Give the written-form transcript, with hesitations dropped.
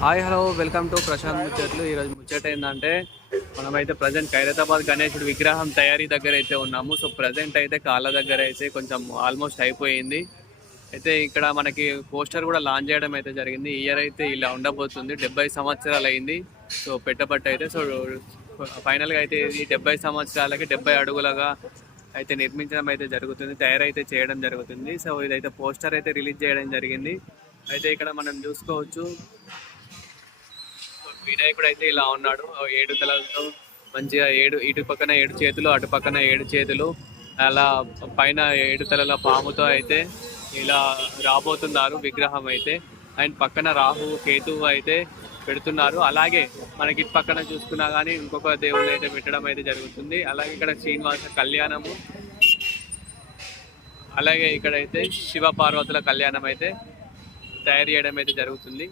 Hi hello welcome to Prashant ముచ్చట్లు. ఈరోజు ముచ్చట ఏంటంటే మనమైతే ప్రజెంట్ ఖైరతాబాద్ గణేశుడి విగ్రహం తయారీ దగ్గర అయితే ఉన్నాము. సో ప్రజెంట్ అయితే కాళ్ళ దగ్గర అయితే కొంచెం ఆల్మోస్ట్ అయిపోయింది. అయితే ఇక్కడ మనకి పోస్టర్ కూడా లాంచ్ చేయడం అయితే జరిగింది. ఇయర్ అయితే ఇలా ఉండబోతుంది. 70 సంవత్సరాలు అయింది సో పెట్టబట్టి అయితే. సో ఫైనల్గా అయితే ఇది 70 సంవత్సరాలకి 70 అడుగులుగా అయితే నిర్మించడం అయితే జరుగుతుంది, తయారైతే చేయడం జరుగుతుంది. సో ఇదైతే పోస్టర్ అయితే రిలీజ్ చేయడం జరిగింది. అయితే ఇక్కడ మనం చూసుకోవచ్చు వినాయకుడు అయితే ఇలా ఉన్నాడు. 7 తలలతో మంచిగా ఇటు పక్కన 7 చేతులు, అటు పక్కన 7 చేతులు, అలా పైన 7 తలల పాముతో అయితే ఇలా రాబోతున్నారు విగ్రహం అయితే. అండ్ పక్కన రాహు కేతువు అయితే పెడుతున్నారు. అలాగే మనకి ఇటు పక్కన చూసుకున్నా కానీ ఇంకొక దేవుడు అయితే పెట్టడం అయితే జరుగుతుంది. అలాగే ఇక్కడ శ్రీనివాస కళ్యాణము, అలాగే ఇక్కడైతే శివ పార్వతుల కళ్యాణం అయితే తయారు చేయడం అయితే జరుగుతుంది.